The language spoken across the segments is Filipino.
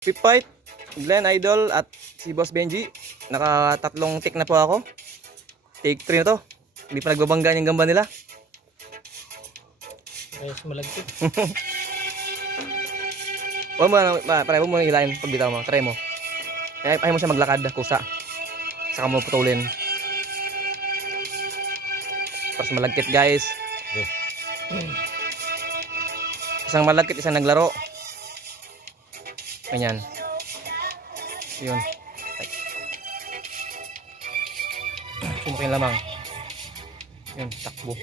Pip fight, Glenn Idol at si Boss Benji. Nakatatlong take na po ako. Take 3 na to. Hindi pa nagbabangga yung gamba nila. Ayos malagkit. Huwag mo na, try mo hilahin pag bitaw mo. Try mo. Ayaw mo siya maglakad, kusa. Saka mo putulin. Tapos malagkit guys. Isang malagkit, isang naglaro. Ganyan. Yun. Sino kayong lamang? Yun, takbo.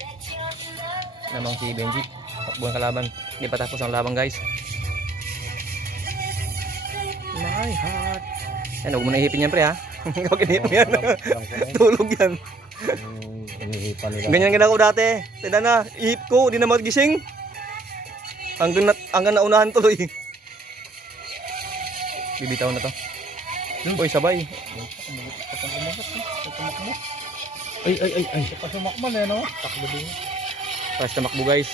Lamang si Benji. Takbo ang kalaban. Hindi pa tapos ang labang guys. My heart. Yan, huwag mo na ihipin yan pre ha. Huwag inihip yan. Tulog yan. Ganyan gina ko dati. Tignan na, ihip ko, di na magising. Hanggang naunahan tuloy. Bibitaw na to. Uy, sabay. Ay. Pasumakmal eh no? Takbo din. Pas tamakbo guys.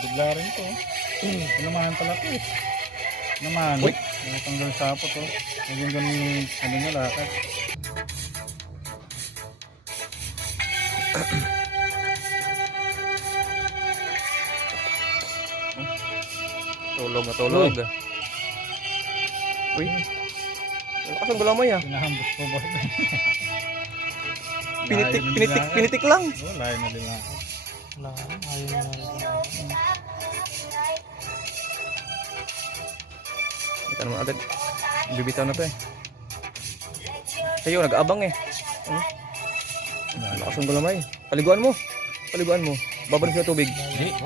Bigla rin to. Namahan pala to eh. Namahan. Uy. Tanggal sapot to. Yung ganun ano nyo lakad. Tulog na tulog. Uy. Lakas ang galamay ah. Pinahambos ko ba? Pinitik lang. Oh, layo na din ako. Kita naman agad. Bibitaw na to eh. Sa'yo, nag-aabang eh. Lakas ang galamay. Paliguan mo. Babalik sa tubig. Hindi.